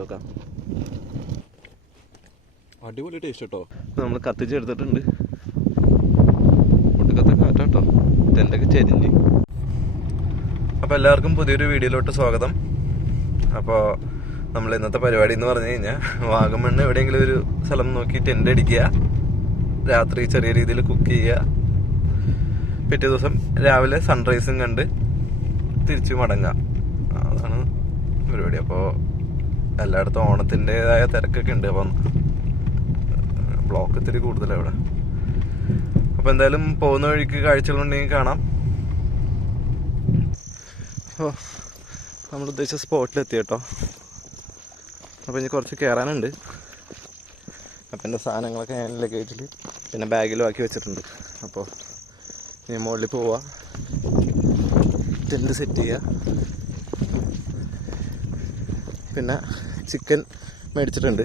നോക്കാം. അടിപൊളി ടേസ്റ്റ് കേട്ടോ. നമ്മൾ കത്തിച്ചെടുത്തിട്ടുണ്ട്. ഒട്ടുക്കത്തെ കാറ്റാട്ടോ, ടെൻ്റൊക്കെ ചെരിഞ്ഞ്. അപ്പോൾ എല്ലാവർക്കും പുതിയൊരു വീഡിയോയിലോട്ട് സ്വാഗതം. അപ്പോൾ നമ്മൾ ഇന്നത്തെ പരിപാടി എന്ന് പറഞ്ഞു കഴിഞ്ഞാൽ വാഗമണ്ണ് എവിടെയെങ്കിലും ഒരു സ്ഥലം നോക്കി ടെൻ്റ് അടിക്കുക, രാത്രി ചെറിയ രീതിയിൽ കുക്ക് ചെയ്യുക, പിറ്റേ ദിവസം രാവിലെ സൺറൈസും കണ്ട് തിരിച്ചു മടങ്ങുക. അതാണ് പരിപാടി. അപ്പോൾ എല്ലായിടത്തും ഓണത്തിൻ്റെതായ തിരക്കൊക്കെ ഉണ്ട്. അപ്പം ബ്ലോക്ക് ഇത്തിരി കൂടുതലാണ് ഇവിടെ. അപ്പോൾ എന്തായാലും പോകുന്ന വഴിക്ക് കാഴ്ചകളുണ്ടെങ്കിൽ കാണാം. അപ്പോൾ നമ്മൾ ഉദ്ദേശിച്ച സ്പോട്ടിലെത്തി കേട്ടോ. അപ്പോൾ ഇനി കുറച്ച് കയറാനുണ്ട്. അപ്പം എൻ്റെ സാധനങ്ങളൊക്കെ ഞാൻ ലഗേജിൽ പിന്നെ ബാഗിലും ആക്കി വെച്ചിട്ടുണ്ട്. അപ്പോൾ ഇനി മുകളിൽ പോവുക, ടെൻറ്റ് സെറ്റ് ചെയ്യുക, പിന്നെ ചിക്കൻ മേടിച്ചിട്ടുണ്ട്,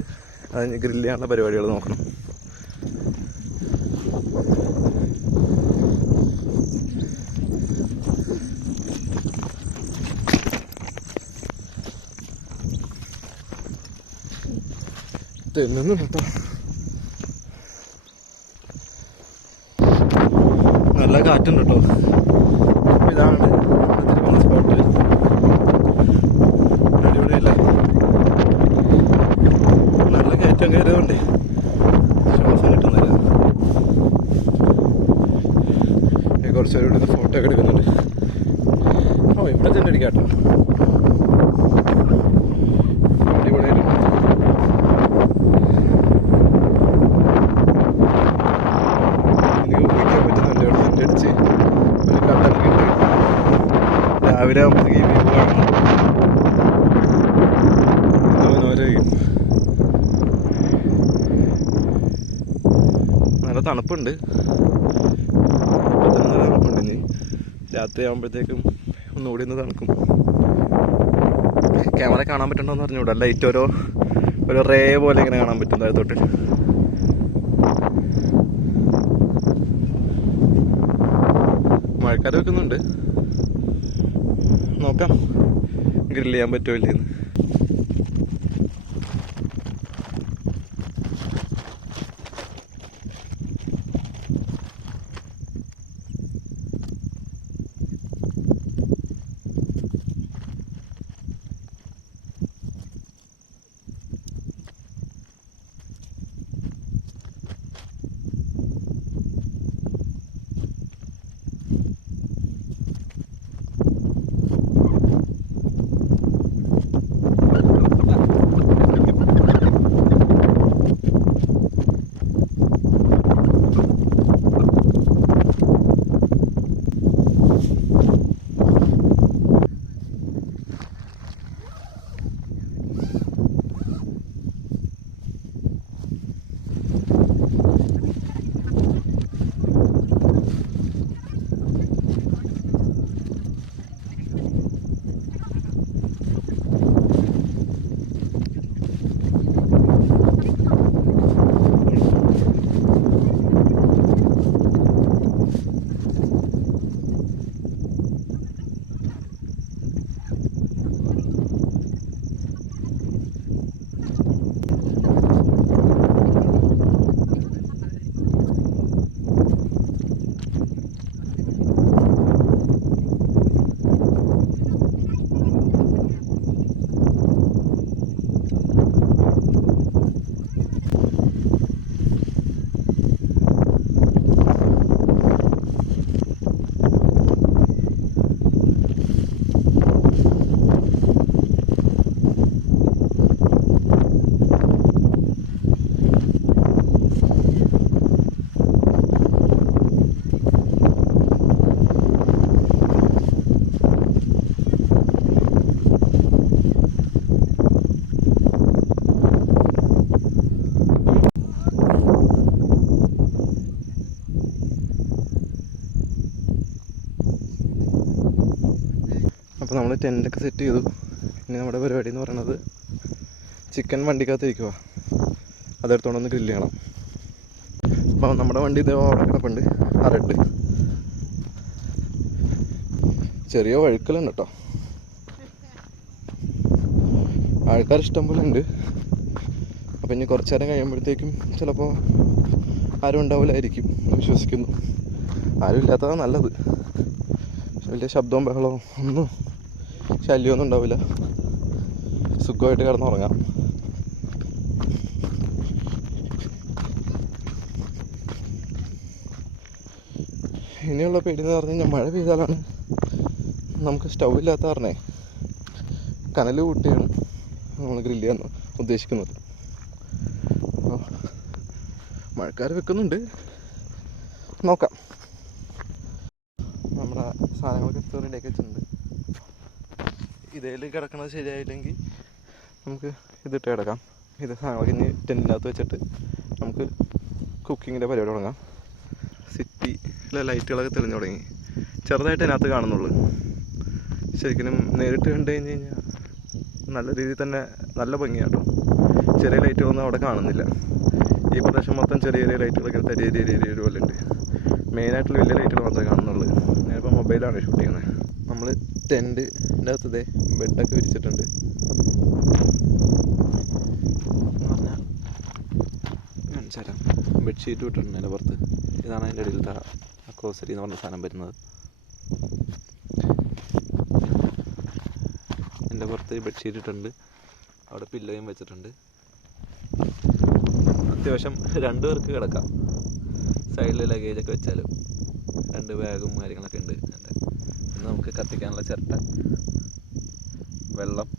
അതിന് ഗ്രില്ല് ചെയ്യാനുള്ള പരിപാടികൾ നോക്കണം. തെന്നുന്നുണ്ട് കേട്ടോ, നല്ല കാറ്റുണ്ട് കേട്ടോ. ഇതാണ് തിരിക്കുന്ന സ്പോട്ട്. അടിപൊളിയല്ലേ, നല്ല കയറ്റം കയറിയതുകൊണ്ട് ശ്വാസം കിട്ടുന്നില്ല. കുറച്ച് പേര് ഇവിടെ ഫോട്ടോ ഒക്കെ എടുക്കുന്നുണ്ട്. ഓ ഇവിടെ തന്നെ അടിക്കാം കേട്ടോ, അടിപൊളിയായിട്ട്. രാവിലെ ആകുമ്പോഴത്തേക്ക് വ്യൂ കാണണം. നല്ല തണുപ്പുണ്ട്, ഇപ്പം തന്നെ നല്ല തണുപ്പുണ്ട്. ഇനി രാത്രി ആകുമ്പോഴത്തേക്കും ഒന്നുകൂടി ഒന്ന് തണുക്കും. ക്യാമറ കാണാൻ പറ്റുന്നുണ്ടോയെന്ന് പറഞ്ഞുകൂടാ. ലൈറ്റ് ഒരു റേ പോലെ ഇങ്ങനെ കാണാൻ പറ്റും താഴത്തോട്ട്. മഴക്കാർ വെക്കുന്നുണ്ട്, നോക്കാം ഗ്രില്ല് ചെയ്യാൻ പറ്റുമോ ഇല്ലേന്ന്. അപ്പോൾ നമ്മൾ ടെൻ്റൊക്കെ സെറ്റ് ചെയ്തു. ഇനി നമ്മുടെ പരിപാടി എന്ന് പറയുന്നത് ചിക്കൻ വണ്ടിക്കകത്ത് വയ്ക്കുക, അതെടുത്തോണ്ടൊന്ന് ഗ്രില്ല് ചെയ്യണം. അപ്പോൾ നമ്മുടെ വണ്ടി ഇതേ അവിടെ കിടപ്പുണ്ട്, ആ റെഡ്. ചെറിയ വഴുക്കലുണ്ട് കേട്ടോ. ആൾക്കാർ ഇഷ്ടം പോലെ ഉണ്ട്. അപ്പം ഇനി കുറച്ച് നേരം കഴിയുമ്പോഴത്തേക്കും ചിലപ്പോൾ ആരും ഉണ്ടാവില്ലായിരിക്കും എന്ന് വിശ്വസിക്കുന്നു. ആരും ഇല്ലാത്തതാണ് നല്ലത്. വലിയ ശബ്ദവും ബഹളവും ഒന്നും ശല്യമൊന്നും ഉണ്ടാവില്ല. സുഖമായിട്ട് കിടന്നുറങ്ങാം. ഇനിയുള്ള പേടി എന്ന് പറഞ്ഞു കഴിഞ്ഞാൽ മഴ പെയ്താലാണ്. നമുക്ക് സ്റ്റൗ ഇല്ലാത്ത കാരണേ കനൽ കൂട്ടിയാണ് നമ്മൾ ഗ്രില്ല് ചെയ്യാൻ ഉദ്ദേശിക്കുന്നത്. മഴക്കാർ വെക്കുന്നുണ്ട്, നോക്കാം. നമ്മുടെ സാധനങ്ങളൊക്കെ റെഡിയാക്കി വെച്ചിട്ടുണ്ട്. ഇതേൽ കിടക്കുന്നത് ശരിയായില്ലെങ്കിൽ നമുക്ക് ഇതിട്ട് കിടക്കാം. ഇത് സാധനങ്ങളൊക്കെ ഇനി ടെൻറ്റിനകത്ത് വെച്ചിട്ട് നമുക്ക് കുക്കിങ്ങിൻ്റെ പരിപാടി തുടങ്ങാം. സിറ്റിയിലെ ലൈറ്റുകളൊക്കെ തെളിഞ്ഞു തുടങ്ങി. ചെറുതായിട്ട് അതിനകത്ത് കാണുന്നുള്ളൂ. ശരിക്കും നേരിട്ട് കണ്ടു കഴിഞ്ഞ് കഴിഞ്ഞാൽ നല്ല രീതിയിൽ തന്നെ നല്ല ഭംഗിയാട്ടോ. ചെറിയ ലൈറ്റുകളൊന്നും അവിടെ കാണുന്നില്ല. ഈ പ്രദേശം മൊത്തം ചെറിയ ചെറിയ ലൈറ്റുകളൊക്കെ തരിയ പോലെ ഉണ്ട്. മെയിനായിട്ടുള്ള വലിയ ലൈറ്റുകൾ മാത്രമേ കാണുന്നുള്ളൂ. ഞാനിപ്പോൾ മൊബൈലാണ് ഷൂട്ട് ചെയ്യുന്നത്. നമ്മൾ ടെൻറ്റിൻ്റെ അകത്തതേ ബെഡൊക്കെ വിരിച്ചിട്ടുണ്ട്. എന്ന് പറഞ്ഞാൽ കാണിച്ചാലാം, ബെഡ്ഷീറ്റ് ഇട്ടിട്ടുണ്ട് അതിൻ്റെ പുറത്ത്. ഇതാണ് അതിൻ്റെ ഇടയിലത്തെ അക്രോസറി എന്ന് പറഞ്ഞ സാധനം വരുന്നത്. എൻ്റെ പുറത്ത് ബെഡ്ഷീറ്റ് ഇട്ടിട്ടുണ്ട്. അവിടെ പില്ലോയും വെച്ചിട്ടുണ്ട്. അത്യാവശ്യം 2 പേർക്ക് കിടക്കാം. സൈഡിൽ ലഗേജൊക്കെ വെച്ചാലും 2 ബാഗും കാര്യങ്ങളൊക്കെ ഉണ്ട്. എൻ്റെ ഇന്ന് നമുക്ക് കത്തിക്കാനുള്ള ചിരട്ട, വെള്ളം,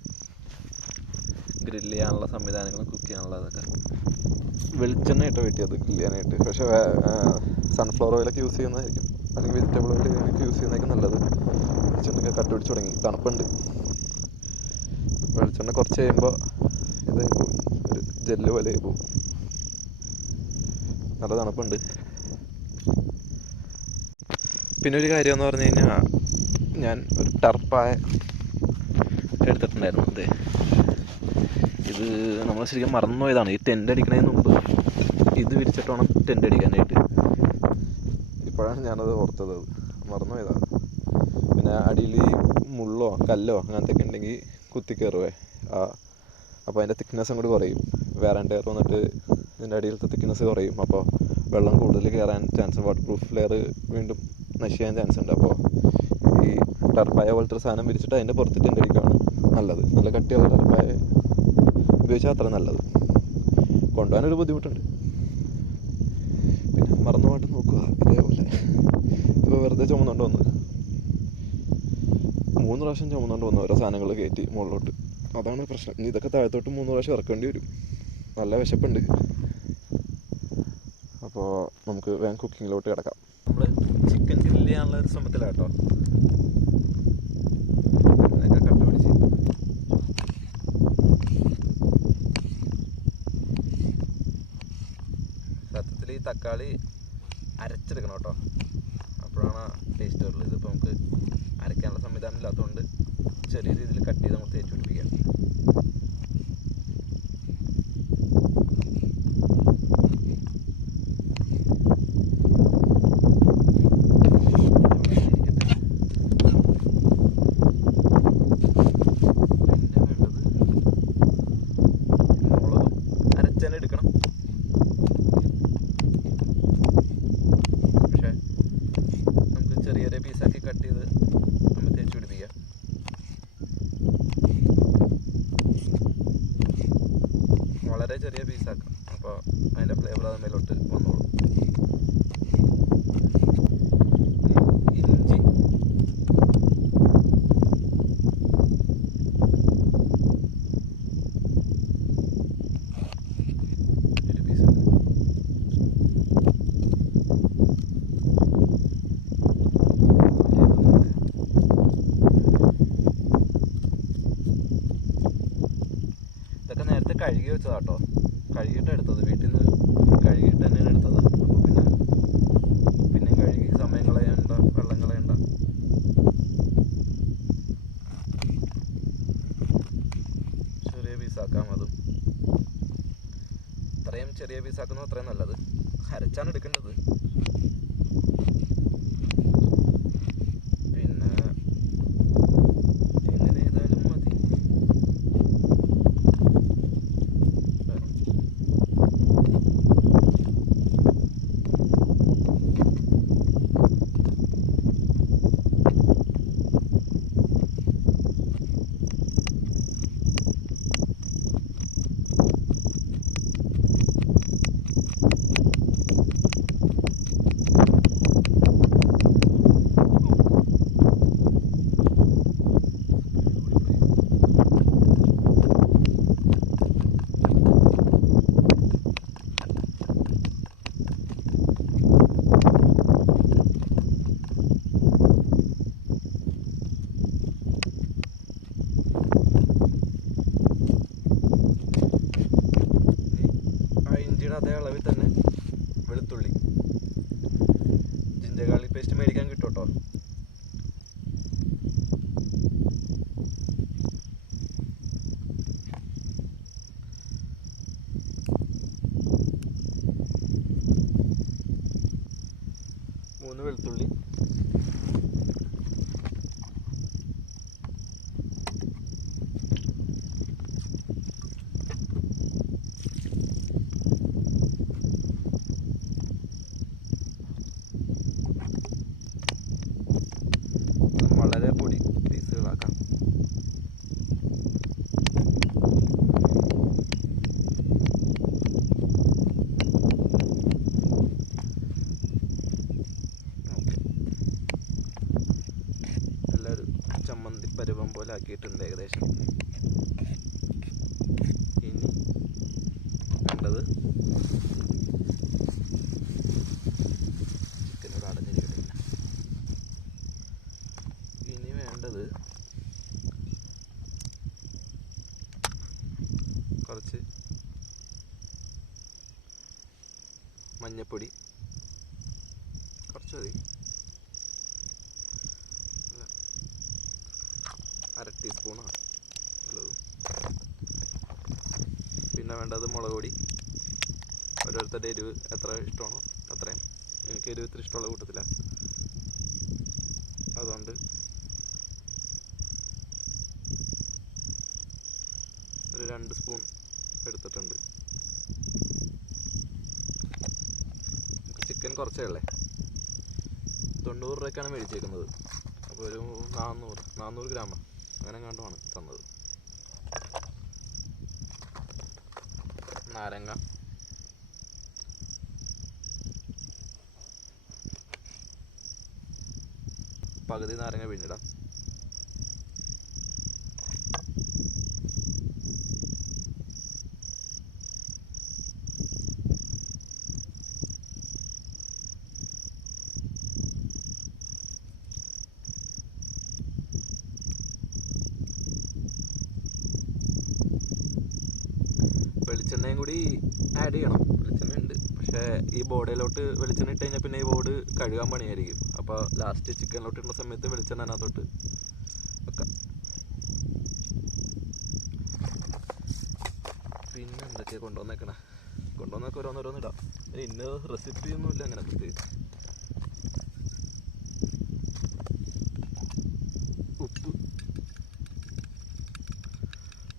ഗ്രില്ല് ചെയ്യാനുള്ള സംവിധാനങ്ങളും കുക്ക് ചെയ്യാനുള്ളതൊക്കെ. വെളിച്ചെണ്ണ ഇട്ട് വെട്ടിയത് ഗ്രില്ല് ചെയ്യാനായിട്ട്. പക്ഷേ സൺഫ്ലവർ ഓയിലൊക്കെ യൂസ് ചെയ്യുന്നതായിരിക്കും, അല്ലെങ്കിൽ വെജിറ്റബിൾ ഓയിലൊക്കെ യൂസ് ചെയ്യുന്നതായിരിക്കും നല്ലത്. വെളിച്ചെണ്ണയൊക്കെ കട്ട് പിടിച്ച് തുടങ്ങി, തണുപ്പുണ്ട്. വെളിച്ചെണ്ണ കുറച്ച് കഴിയുമ്പോൾ ഇത് ഒരു ജെല്ല് പോലെ പോകും. നല്ല തണുപ്പുണ്ട്. പിന്നെ ഒരു കാര്യം എന്ന് പറഞ്ഞു കഴിഞ്ഞാൽ, ഞാൻ ഒരു ടർപ്പായ എടുത്തിട്ടുണ്ടായിരുന്നു. അതെ, ഇത് നമ്മൾ ശരിക്കും മറന്നുപോയതാണ്. ഈ ടെൻ്റ് അടിക്കുന്നതിന് മുമ്പ് ഇത് വിരിച്ചിട്ട് വേണം ടെൻ്റ് അടിക്കാനായിട്ട്. ഇപ്പോഴാണ് ഞാനത് ഓർത്തത്, മറന്നുപോയതാണ്. പിന്നെ അടിയിൽ മുള്ളോ കല്ലോ അങ്ങനത്തെ ഒക്കെ ഉണ്ടെങ്കിൽ കുത്തി കയറുവേ, അപ്പോൾ അതിൻ്റെ തിക്നെസ്സും കൂടി കുറയും. വേറെ എയർ വന്നിട്ട് ഇതിൻ്റെ അടിയിലത്തെ തിക്നെസ് കുറയും. അപ്പോൾ വെള്ളം കൂടുതൽ കയറാൻ ചാൻസ്, വാട്ടർ പ്രൂഫ് ലെയർ വീണ്ടും നശിക്കാൻ ചാൻസ് ഉണ്ട്. അപ്പോൾ ഈ ടർപ്പായ പോലത്തെ ഒരു സാധനം വിരിച്ചിട്ട് അതിൻ്റെ പുറത്ത് ടെൻ്റ് അടിക്കുകയാണ് നല്ലത്. നല്ല കട്ടിയുള്ള ടർപ്പായ ഉപയോഗിച്ചാൽ അത്ര നല്ലത്. കൊണ്ടുപോകാനൊരു ബുദ്ധിമുട്ടുണ്ട്. പിന്നെ മറന്നു പോയിട്ട് നോക്കുക. ഇതേപോലെ ഇപ്പോൾ വെറുതെ ചുമന്നുകൊണ്ട് വന്ന് 3 പ്രാവശ്യം ചുമന്നുകൊണ്ട് വന്നു ഓരോ സാധനങ്ങൾ കയറ്റി മുകളിലോട്ട്. അതാണ് പ്രശ്നം. ഇനി ഇതൊക്കെ താഴത്തോട്ട് 3 പ്രാവശ്യം ഇറക്കേണ്ടി വരും. നല്ല വിശപ്പുണ്ട്. അപ്പോൾ നമുക്ക് വേഗം കുക്കിങ്ങിലോട്ട് കിടക്കാം. നമ്മൾ ചിക്കൻ ഗ്രില്ല് ചെയ്യാനുള്ള ഒരു ശ്രമത്തിലാട്ടോ. കട്ട പിടിച്ച് സത്യത്തിൽ ഈ തക്കാളി അരച്ചെടുക്കണം കേട്ടോ, അപ്പോഴാണ് ടേസ്റ്റ് വരുള്ളൂ. ഇതിപ്പോൾ നമുക്ക് അരയ്ക്കാനുള്ള സംവിധാനം ഇല്ലാത്തതുകൊണ്ട് ചെറിയ രീതിയിൽ കട്ട് ചെയ്ത് നമുക്ക് തേച്ച് പിടിപ്പിക്കാം. എടുക്കണം, പക്ഷേ നമുക്ക് ചെറിയ ചെറിയ പീസാക്കി കട്ട് ചെയ്ത് നമ്മൾ തേച്ച് പിടിപ്പിക്കാം. വളരെ ചെറിയ പീസാക്കാം, അപ്പോൾ അതിൻ്റെ ഫ്ലേവർ അതിന്മേലോട്ട് വന്നോളും. ഇഞ്ചി, ഇതൊക്കെ നേരത്തെ കഴുകി വെച്ചതാട്ടോ. കഴുകിയിട്ട് എടുത്തത്, വീട്ടിൽ നിന്ന് കഴുകിയിട്ട് തന്നെയാണ് എടുത്തത്. അപ്പോൾ പിന്നെ കഴുകി സമയം കളയണ്ട, വെള്ളം കളയണ്ട. ചെറിയ പീസാക്കാം. അതും അത്രയും ചെറിയ പീസാക്കുന്നത് അത്രയും നല്ലത്. അരച്ചാണ് എടുക്കേണ്ടത്. പിന്നെ എങ്ങനെ ചെയ്താലും മതി. കഴിക്കാൻ കിട്ടും കേട്ടോ. മൂന്ന് വെളുത്തുള്ളി, വളരെ പൊടി പീസുകളാക്കാം. എല്ലാവരും ചമ്മന്തി പരുവം പോലെ ആക്കിയിട്ടുണ്ട് ഏകദേശം. ഇനി വേണ്ടത് ചിക്കനോട് അടഞ്ഞിരിക്കട്ടില്ല. ഇനി വേണ്ടത് കുറച്ച് മഞ്ഞപ്പൊടി, കുറച്ച് മതി, അര ടീസ്പൂണാണ് ഉള്ളത്. പിന്നെ വേണ്ടത് മുളക് പൊടി. ഓരോരുത്തരുടെ എരിവ് എത്ര ഇഷ്ടമാണോ അത്രയും. എനിക്ക് എരിവ് ഇത്ര ഇഷ്ടമുള്ള കൂട്ടത്തില്ല, അതുകൊണ്ട് ഒരു 2 സ്പൂൺ എടുത്തിട്ടുണ്ട്. ചിക്കൻ കുറച്ചേ ഉള്ളേ, 90 രൂപയ്ക്കാണ് മേടിച്ചേക്കുന്നത്. അപ്പോൾ ഒരു 400 ഗ്രാം അങ്ങനെ കണ്ടുമാണ് തന്നത്. നാരങ്ങ, പകുതി നാരങ്ങ പിഴിഞ്ഞിടാം. വെളിച്ചെണ്ണയും കൂടി ആഡ് ചെയ്യണം. വെളിച്ചെണ്ണ ഉണ്ട്, പക്ഷേ ഈ ബോർഡിലോട്ട് വെളിച്ചെണ്ണ ഇട്ട് കഴിഞ്ഞാൽ പിന്നെ ഈ ബോർഡ് കഴുകാൻ പണിയായിരിക്കും. അപ്പോൾ ലാസ്റ്റ് ചിക്കനിലോട്ട് ഇടുന്ന സമയത്ത് വെളിച്ചെണ്ണ അതിനകത്തോട്ട് വെക്കാം. പിന്നെ എന്തൊക്കെയാണ് കൊണ്ടുവന്നൊക്കെ ഓരോന്നിടാം. ഇന്ന റെസിപ്പിയൊന്നുമില്ല അങ്ങനെ പ്രത്യേകിച്ച്.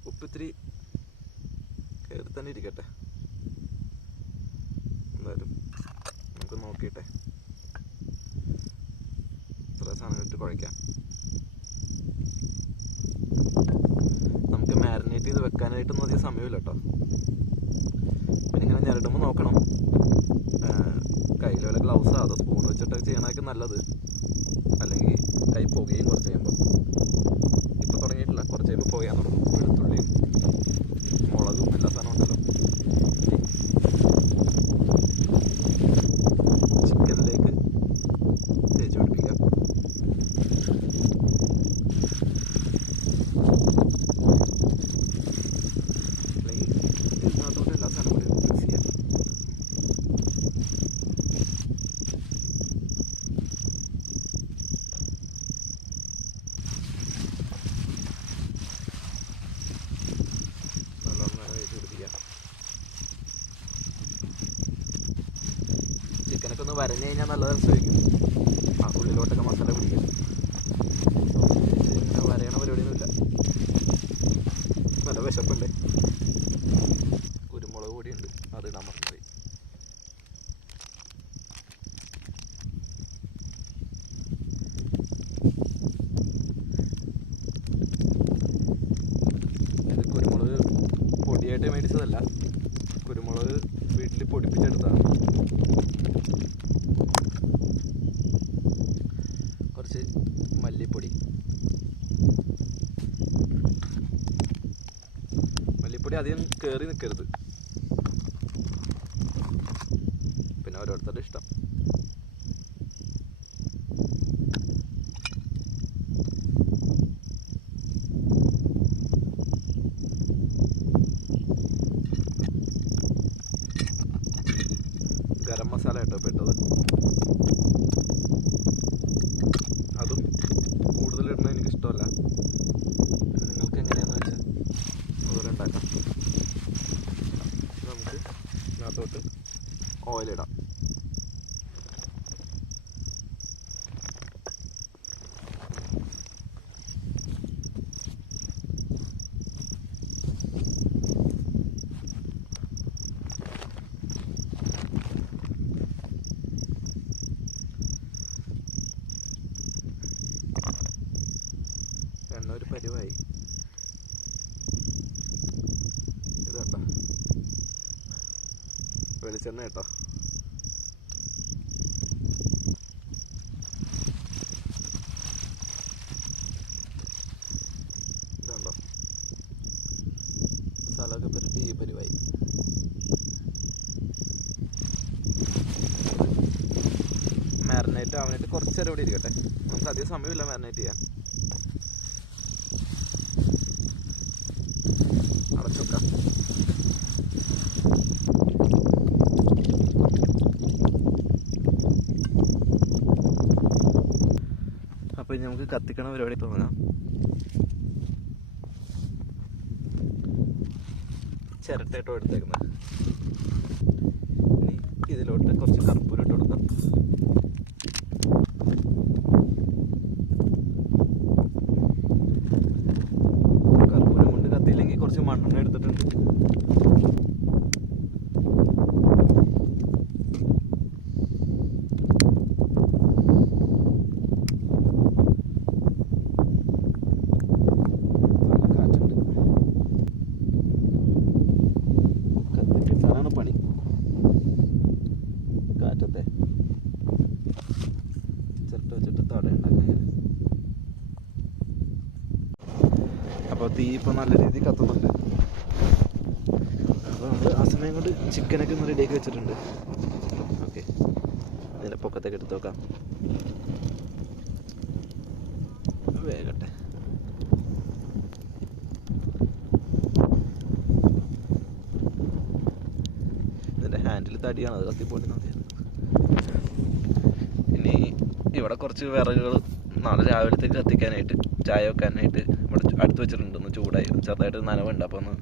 ഉപ്പ് ഇത്തിരി കയറി തന്നെ ഇരിക്കട്ടെ. എന്തായാലും നമുക്ക് നോക്കിയിട്ടെ ഇത്ര സാധനം ഇട്ട് കുഴയ്ക്കാം. നമുക്ക് മാരിനേറ്റ് ചെയ്ത് വെക്കാനായിട്ടൊന്നും അധികം സമയമില്ല കേട്ടോ. പിന്നെ ഇങ്ങനെ ഞരടുമ്പോൾ നോക്കണം, കയ്യിൽ വല്ല ഗ്ലൗസ് അതോ സ്പൂൺ വെച്ചിട്ടൊക്കെ ചെയ്യണമായിരിക്കും നല്ലത്. അല്ലെങ്കിൽ കൈ പുകയും കുറച്ച് കഴിയുമ്പോൾ. ഇപ്പോൾ തുടങ്ങിയിട്ടില്ല, കുറച്ച് കഴിയുമ്പോൾ പുകയാൻ തുടങ്ങും. വെളുത്തുള്ളിയും മുളകും എല്ലാ സാധനവും ഉണ്ടല്ലോ. ചിക്കനിലേക്ക് തേച്ച് പിടിപ്പിക്കാം. അല്ലെങ്കിൽ ഇതിനകത്തോട്ട് എല്ലാ സാധനവും കൂടി മിക്സ് ചെയ്യാം. ചിക്കനൊക്കെ ഒന്ന് വരഞ്ഞു കഴിഞ്ഞാൽ നല്ല രസമായിരിക്കും. ആ ഉള്ളിലോട്ടൊക്കെ മസാല പിടിക്കും. ഇങ്ങനെ വരയണ പരിപാടിയൊന്നുമില്ല, നല്ല വിശപ്പുണ്ടേ. കുരുമുളക് പൊടിയുണ്ട്, അത് ഇടാൻ മറന്നുപോയി. ഇത് കുരുമുളക് പൊടിയായിട്ട് മേടിച്ചതല്ല, കുരുമുളക് വീട്ടിൽ പൊടിപ്പിച്ചെടുത്താണ്. കുറച്ച് മല്ലിപ്പൊടി അധികം കയറി നിൽക്കരുത്, പിന്നെ ഓരോരുത്തരുടെ ഇഷ്ടം. ഗരം മസാല കേട്ടോ ഇട്ടത്. പരിവായി. ഇത് കണ്ടോ, വെളിച്ചെണ്ണ കേട്ടോ. ഇതുണ്ടോ, സ്ഥലമൊക്കെ പുരട്ടി ഈ പരിവായി. മാരിനേറ്റ് ആവാനായിട്ട് കുറച്ച് നേരം ഇവിടെ ഇരിക്കട്ടെ. നമുക്ക് അധികം സമയമില്ല മാരിനേറ്റ് ചെയ്യാൻ. അടച്ചു വെക്കാം. അപ്പോൾ ഇനി നമുക്ക് കത്തിക്കണ പരിപാടി തുടങ്ങാം. ചിരട്ടയിട്ടോ എടുത്തേക്കുന്നത്. ഇനി ഇതിലോട്ട് കുറച്ച് കർപ്പൂരം ഇട്ട് കൊടുക്കാം. കർപ്പൂരം കൊണ്ട് കത്തിയില്ലെങ്കിൽ കുറച്ച് മണ്ണെണ്ണ എടുത്തിട്ടുണ്ട്. പണി കാറ്റത്തെ ചിരട്ട വെച്ചിട്ട് തട ഉണ്ടാക്കാൻ. അപ്പോൾ തീ ഇപ്പോൾ നല്ല രീതിയിൽ കത്തുന്നുണ്ട്. അപ്പോൾ നമ്മൾ ആ സമയം കൊണ്ട് ചിക്കനൊക്കെ ഒന്ന് റെഡിയാക്കി വെച്ചിട്ടുണ്ട്. ഓക്കെ, ഇതിൻ്റെ പൊക്കത്തൊക്കെ എടുത്ത് നോക്കാം. വേഗട്ടെ. ഹാൻഡിൽ തടിയാണ്, അത് കത്തിപ്പോണ്ടി മതിയായിരുന്നു. ഇനി ഇവിടെ കുറച്ച് വിറകുകൾ നാളെ രാവിലത്തേക്ക് കത്തിക്കാനായിട്ട്, ചായ വെക്കാനായിട്ട് ഇവിടെ അടുത്ത് വെച്ചിട്ടുണ്ട്. ഒന്ന് ചൂടായി ചെറുതായിട്ട് നനവുണ്ട്, അപ്പോൾ ഒന്ന്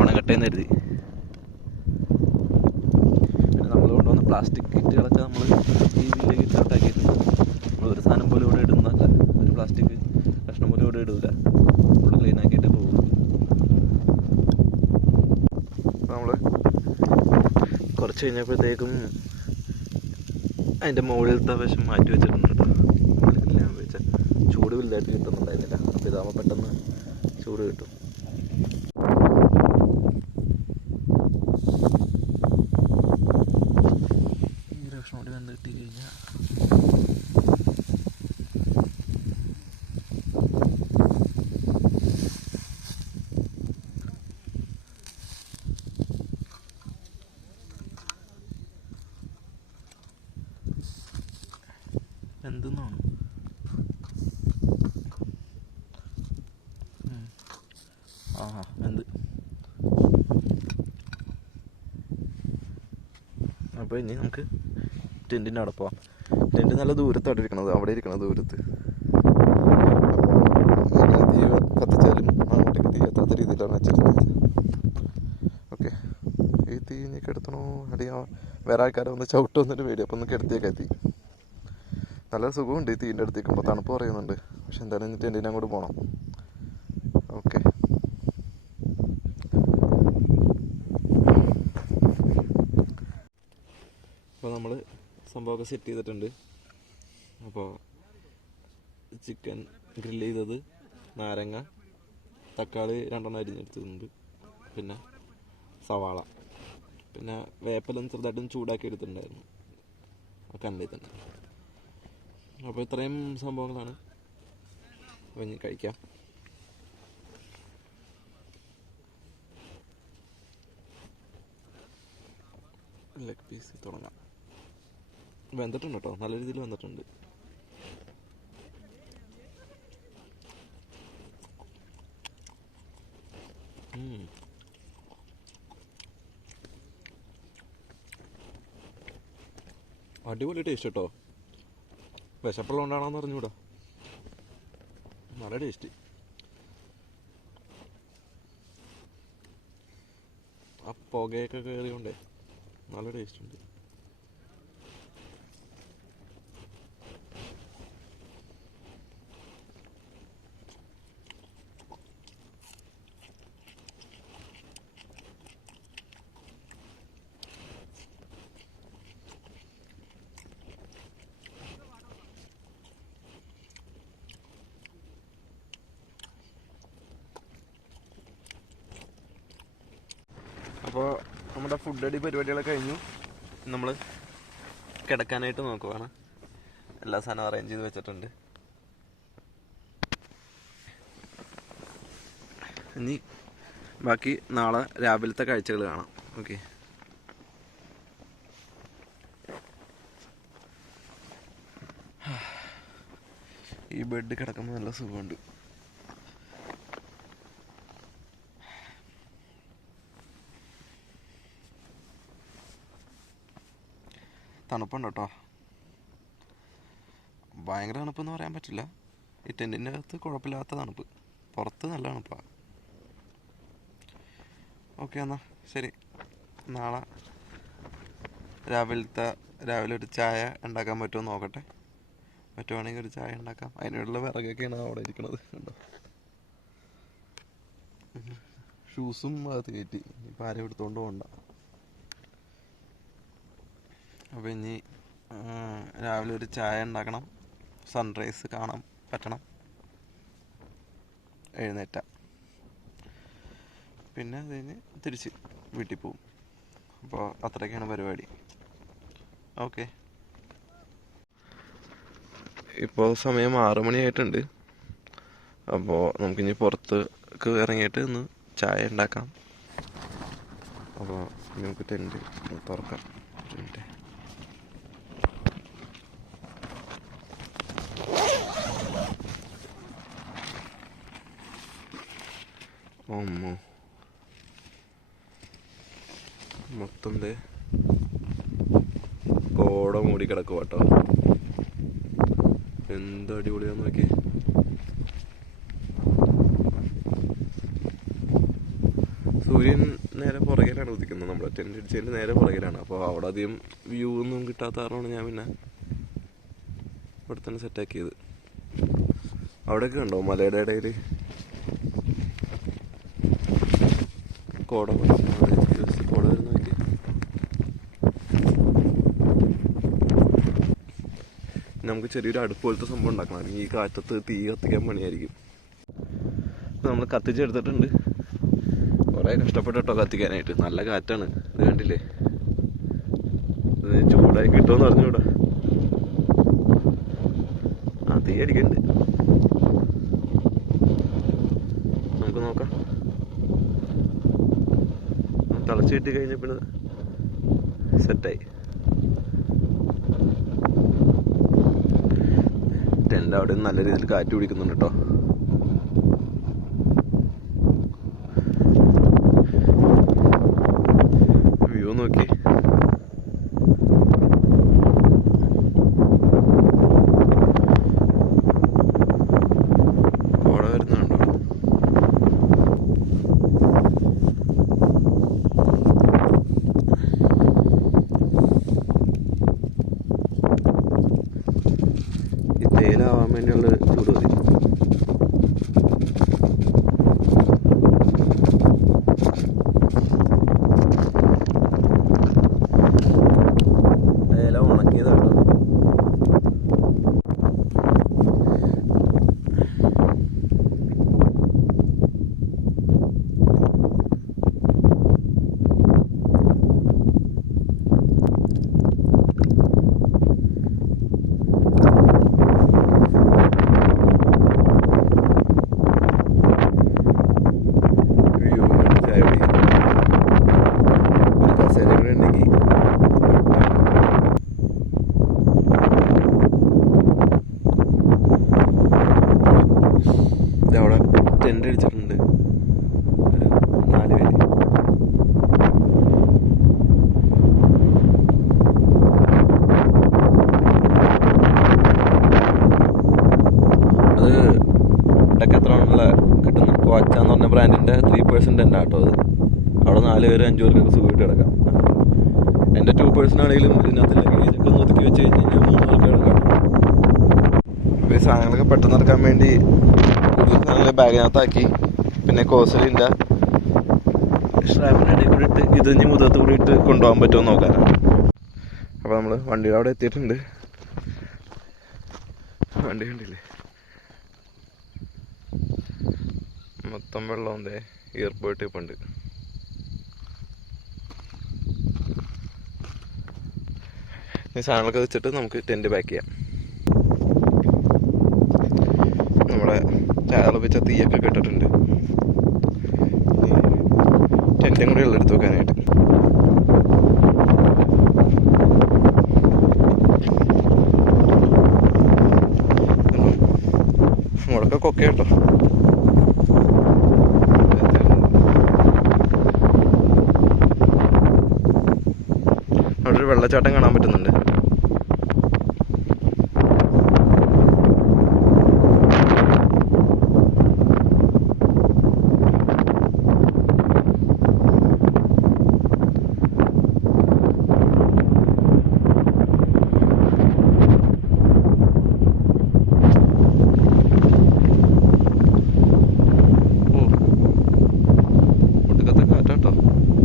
ഉണങ്ങട്ടേന്ന് കരുതി. പിന്നെ നമ്മൾ കൊണ്ടുവന്ന പ്ലാസ്റ്റിക് കിറ്റുകളൊക്കെ നമ്മൾ ഈ വലിയ കിറ്റിലോട്ടാക്കിയിട്ടുണ്ട്. നമ്മളൊരു സാധനം പോലും ഇവിടെ ഇടുന്നല്ല, ഒരു പ്ലാസ്റ്റിക് കഷ്ണം പോലും ഇവിടെ ഇടില്ല. ഫുള്ള് ക്ലീൻ ആക്കിയിട്ട് പോകും. നമ്മൾ കുറച്ച് കഴിഞ്ഞപ്പോഴത്തേക്കും അതിൻ്റെ മുകളിലത്തെ വശം മാറ്റി വെച്ചിട്ടുണ്ട് കേട്ടോ. ഞാൻ വെച്ചാൽ ചൂട് വലുതായിട്ട് കിട്ടുന്നുണ്ടായിരുന്നില്ല. അപ്പോൾ ഇതാകുമ്പോൾ പെട്ടെന്ന് ചൂട് കിട്ടും. ഈ ഭക്ഷണം കൂടി വന്ന് കിട്ടി കഴിഞ്ഞാൽ എന്തെന്നാണ് എന്ത്. അപ്പോൾ ഇനി നമുക്ക് ടെൻറ്റിൻ്റെ അവിടെ പോവാം. ടെൻറ്റ് നല്ല ദൂരത്താണ് ഇരിക്കണത്, അവിടെ ഇരിക്കണത് ദൂരത്ത്. തീ കത്തിച്ചാലും അങ്ങോട്ടേക്ക് തീ എത്താത്ത രീതിയിലാണ് വെച്ചിരുന്നത്. ഓക്കെ, ഈ തീ ഇനി കെടുത്തണോ അടിയാ വേറെ ആൾക്കാരെ ഒന്ന് ചവിട്ട് വന്നിട്ട് പേടി. അപ്പോൾ ഒന്ന് കെടുത്തിയേക്കാ തീ. നല്ല സുഖമുണ്ട് ഈ തീൻ്റെ അടുത്ത് നിൽക്കുമ്പോൾ. തണുപ്പ് പറയുന്നുണ്ട്. പക്ഷെ എന്തായാലും ഇനി ടെൻറ്റിന് അങ്ങോട്ട് പോകണം. ഓക്കെ, അപ്പോൾ നമ്മൾ സംഭവമൊക്കെ സെറ്റ് ചെയ്തിട്ടുണ്ട്. അപ്പോൾ ചിക്കൻ ഗ്രില്ല് ചെയ്തത്, നാരങ്ങ, തക്കാളി 2 അരിഞ്ഞെടുത്തിട്ടുണ്ട്, പിന്നെ സവാള, പിന്നെ വേപ്പിലൊന്ന് ചെറുതായിട്ടും ചൂടാക്കി എടുത്തിട്ടുണ്ടായിരുന്നു. ഒക്കെ ഉണ്ട് തന്നെ. അപ്പോൾ ഇത്രയും സംഭവങ്ങളാണ്. അപ്പോൾ ഇനി കഴിക്കാം. ലെഗ് പീസ് തുടങ്ങാം. വെന്തിട്ടുണ്ട് കേട്ടോ, നല്ല രീതിയിൽ വെന്തിട്ടുണ്ട്. അടിപൊളി ടേസ്റ്റ് കേട്ടോ. വിശപ്പുള്ളതുകൊണ്ടാണോന്ന് അറിഞ്ഞൂടാ, നല്ല ടേസ്റ്റ്. ആ പുകയൊക്കെ കയറിയോണ്ടേ നല്ല ടേസ്റ്റ് ഉണ്ട്. അപ്പോൾ നമ്മുടെ ഫുഡ് അടി പരിപാടികളൊക്കെ കഴിഞ്ഞു. നമ്മൾ കിടക്കാനായിട്ട് നോക്കുവാണ്. എല്ലാ സാധനവും അറേഞ്ച് ചെയ്ത് വെച്ചിട്ടുണ്ട്. ഇനി ബാക്കി നാളെ രാവിലത്തെ കാഴ്ചകൾ കാണാം. ഓക്കെ. ഈ ബെഡ് കിടക്കുമ്പോൾ നല്ല സുഖമുണ്ട്. തണുപ്പുണ്ട് കേട്ടോ. ഭയങ്കര തണുപ്പെന്ന് പറയാൻ പറ്റില്ല. ഈ ടെൻറ്റിൻ്റെ അകത്ത് കുഴപ്പമില്ലാത്ത തണുപ്പ്, പുറത്ത് നല്ല തണുപ്പാണ്. ഓക്കെ, എന്നാൽ ശരി. നാളെ രാവിലെ ഒരു ചായ ഉണ്ടാക്കാൻ പറ്റുമോ നോക്കട്ടെ. പറ്റുവാണെങ്കിൽ ഒരു ചായ ഉണ്ടാക്കാം. അതിനുള്ള വിറകൊക്കെയാണ് അവിടെ ഇരിക്കണത്. കണ്ടോ, ഷൂസും അത് കയറ്റി. ഇപ്പം ആരും എടുത്തുകൊണ്ട് പോകണ്ട. അപ്പോൾ ഇനി രാവിലെ ഒരു ചായ ഉണ്ടാക്കണം. സൺറൈസ് കാണാൻ പറ്റണം എഴുന്നേറ്റ. പിന്നെ അത് കഴിഞ്ഞ് തിരിച്ച് വീട്ടിൽ പോവും. അപ്പോൾ അത്രയൊക്കെയാണ് പരിപാടി. ഓക്കെ. ഇപ്പോൾ സമയം 6 മണിയായിട്ടുണ്ട്. അപ്പോൾ നമുക്കിനി പുറത്തേക്ക് ഇറങ്ങിയിട്ട് ഒന്ന് ചായ ഉണ്ടാക്കാം. അപ്പോൾ നമുക്ക് ടെൻറ്റ് തുറക്കാം. ടെൻറ്റ് മൊത്തം കോട മൂടി കിടക്കുക കേട്ടോ. എന്ത് അടിപൊളിയാന്ന് നോക്കി. സൂര്യൻ നേരെ പുറകിലാണ് ഉദിക്കുന്നത്. നമ്മുടെ ടെൻ്റ് അടിച്ചതിൻ്റെ നേരെ പുറകിലാണ്. അപ്പോൾ അവിടെ അധികം വ്യൂ ഒന്നും കിട്ടാത്ത കാരണമാണ് ഞാൻ പിന്നെ ഇവിടെ തന്നെ സെറ്റാക്കിയത്. അവിടെയൊക്കെ ഉണ്ടോ മലയുടെ ഇടയിൽ കോട വരുന്ന നോക്കി. നമുക്ക് ചെറിയൊരു അടുപ്പ് പോലത്തെ സംഭവം ഉണ്ടാക്കണം. അല്ലെങ്കിൽ ഈ കാറ്റത്ത് തീ കത്തിക്കാൻ പണിയായിരിക്കും. നമ്മൾ കത്തിച്ചെടുത്തിട്ടുണ്ട്. കുറേ കഷ്ടപ്പെട്ടു കേട്ടോ കത്തിക്കാനായിട്ട്. നല്ല കാറ്റാണ്. ഇത് കണ്ടില്ലേ, ഇത് ചൂടായി കിട്ടുമെന്ന് പറഞ്ഞൂടാ. ആ തീ അടിക്കുന്നുണ്ട്. നമുക്ക് നോക്കാം. തിളച്ച് കിട്ടി കഴിഞ്ഞപ്പോൾ സെറ്റായി. ടെൻ്റ് അവിടെ നല്ല രീതിയിൽ കാറ്റ് പിടിക്കുന്നുണ്ട് കേട്ടോ. വ്യൂ നോക്കി. കോട വരുന്നുണ്ടോ? ഈ തേയിലാവാൻ വേണ്ടിയുള്ള ചൂട് മതി. തേയില ഉണക്കിയതാണ്. അവിടെ ടെൻ്റ് അടിച്ചിട്ടുണ്ട് 4 പേര്. അത് ഡെക്കാത്ലോണിലുള്ള കിട്ടുന്ന കോച്ചാന്ന് പറഞ്ഞ ബ്രാൻഡിൻ്റെ 3% ടെൻ്റ് ആട്ടോ അത്. അവിടെ 4 പേര് 5 പേർക്കൊക്കെ സുഖമായിട്ട് കിടക്കാം. എൻ്റെ 2% ആണെങ്കിലും ഇതിനകത്ത് ലഗേജൊക്കെ ഒന്ന് ഒതുക്കി വെച്ച് കഴിഞ്ഞ് കഴിഞ്ഞാൽ 3 പേർക്ക് കിടക്കാം. അപ്പോൾ ഈ സാധനങ്ങളൊക്കെ പെട്ടെന്ന് എടുക്കാൻ വേണ്ടി കൂടുതൽ സാധനങ്ങൾ ബാഗിനകത്താക്കി. പിന്നെ കോസലിൻ്റെ സ്ട്രാപ്പിൻ്റെ ഇടയിൽ കൂടി ഇട്ട് ഇത് ഇനി മുതലത്ത് കൂടി ഇട്ട് കൊണ്ടുപോകാൻ പറ്റുമോ നോക്കാനാണ്. അപ്പോൾ നമ്മൾ വണ്ടിയുടെ അവിടെ എത്തിയിട്ടുണ്ട്. വണ്ടി കണ്ടില്ലേ, മൊത്തം വെള്ളം എയർപോർട്ട് ഇപ്പം ഉണ്ട്. ഈ സാധനങ്ങളൊക്കെ വെച്ചിട്ട് നമുക്ക് ടെൻറ്റ് പാക്ക് ചെയ്യാം. നമ്മുടെ ചാളപ്പിച്ച തീയൊക്കെ കിട്ടിട്ടുണ്ട്. ടെൻറ്റും കൂടി ഉള്ളെടുത്ത് വെക്കാനായിട്ട്. മുളക്കൊക്കെ കൊക്കെ കേട്ടോ. അവിടെ ഒരു വെള്ളച്ചാട്ടം കാണാൻ പറ്റുന്നുണ്ട്.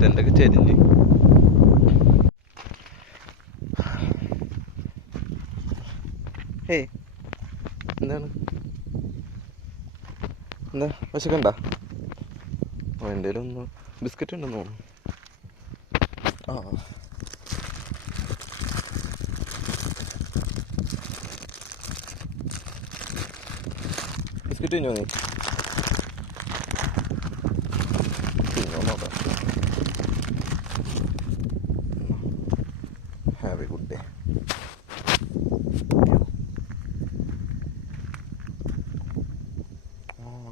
ടെൻ്റൊക്കെ ചെരിഞ്ഞ് ഏയ് എന്താണ് എന്താ വിശക്കണ്ട? എൻ്റെ ഒന്ന് ബിസ്ക്കറ്റ് ഉണ്ടെന്ന് തോന്നുന്നു. ആ ബിസ്ക്കറ്റ് കഴിഞ്ഞോ നീ? നോക്കാം. Have a good day.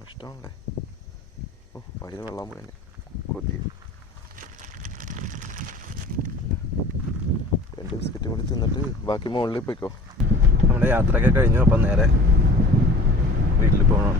ഇഷ്ടമാണല്ലേ? ഓ വഴിയിൽ വെള്ളം പോലെ തന്നെ കൊതി. 2 ബിസ്ക്കറ്റും കൂടി തിന്നിട്ട് ബാക്കി മുകളിൽ പോയിക്കോ. നമ്മുടെ യാത്രയൊക്കെ കഴിഞ്ഞു. അപ്പം നേരെ വീട്ടിൽ പോകണം.